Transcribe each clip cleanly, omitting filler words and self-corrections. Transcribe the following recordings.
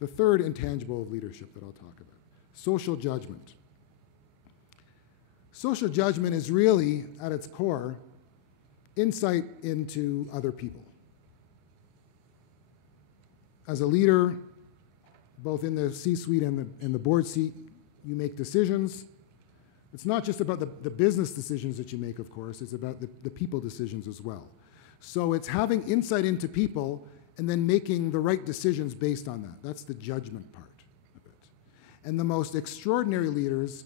the third intangible of leadership that I'll talk about, social judgment. Social judgment is really, at its core, insight into other people. As a leader, both in the C-suite and the board seat, you make decisions. It's not just about the business decisions that you make, of course, it's about the people decisions as well. So it's having insight into people and then making the right decisions based on that. That's the judgment part of it. And the most extraordinary leaders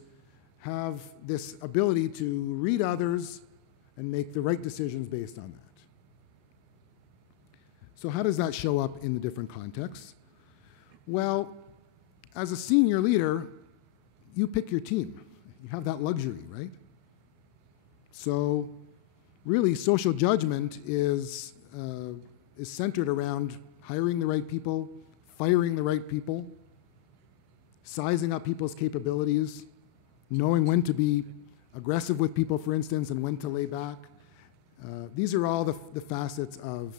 have this ability to read others and make the right decisions based on that. So how does that show up in the different contexts? Well, as a senior leader, you pick your team. You have that luxury, right? So really, social judgment is centered around hiring the right people, firing the right people, sizing up people's capabilities, knowing when to be aggressive with people, for instance, and when to lay back. These are all the facets of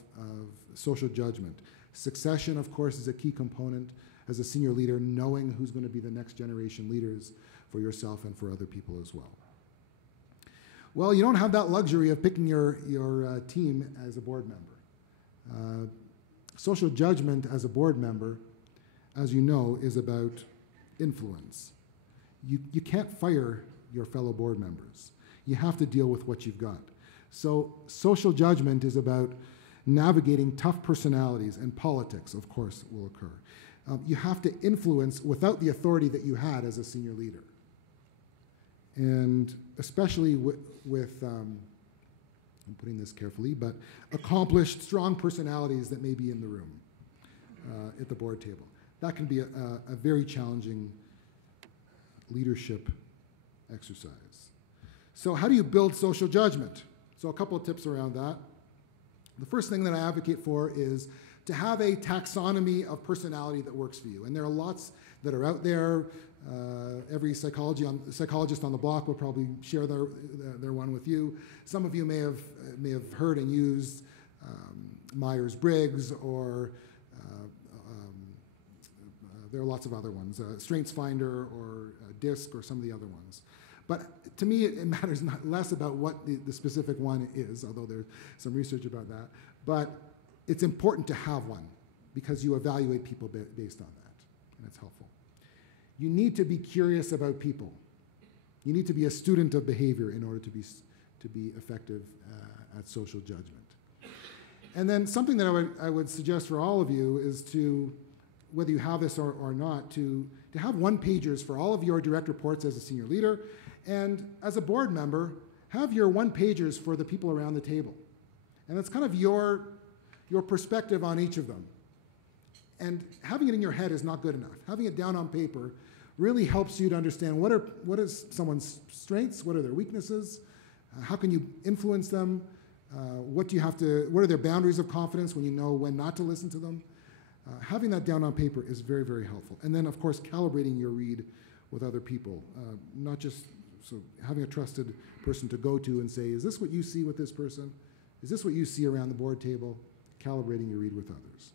social judgment. Succession, of course, is a key component as a senior leader, knowing who's going to be the next generation leaders for yourself and for other people as well. Well, you don't have that luxury of picking your team as a board member. Social judgment as a board member, as you know, is about influence. You can't fire your fellow board members. You have to deal with what you've got. So social judgment is about navigating tough personalities, and politics, of course, will occur. You have to influence without the authority that you had as a senior leader. And especially with I'm putting this carefully, but accomplished, strong personalities that may be in the room at the board table. That can be a very challenging leadership exercise. So how do you build social judgment? So a couple of tips around that. The first thing that I advocate for is to have a taxonomy of personality that works for you. And there are lots that are out there. Every psychologist on the block will probably share their one with you. Some of you may have heard and used Myers-Briggs, or there are lots of other ones, StrengthsFinder or DISC or some of the other ones. But to me, it matters less about what the specific one is, although there's some research about that. But it's important to have one because you evaluate people based on that, and it's helpful. You need to be curious about people. You need to be a student of behavior in order to be effective at social judgment. And then something that I would suggest for all of you is to, whether you have this or not, to have one-pagers for all of your direct reports as a senior leader, and as a board member, have your one-pagers for the people around the table. And that's kind of your perspective on each of them. And having it in your head is not good enough. Having it down on paper really helps you to understand what is someone's strengths, what are their weaknesses, how can you influence them, what are their boundaries of confidence when you know when not to listen to them. Having that down on paper is very, very helpful. And then, of course, calibrating your read with other people, not just so having a trusted person to go to and say, is this what you see with this person? Is this what you see around the board table? Calibrating your read with others.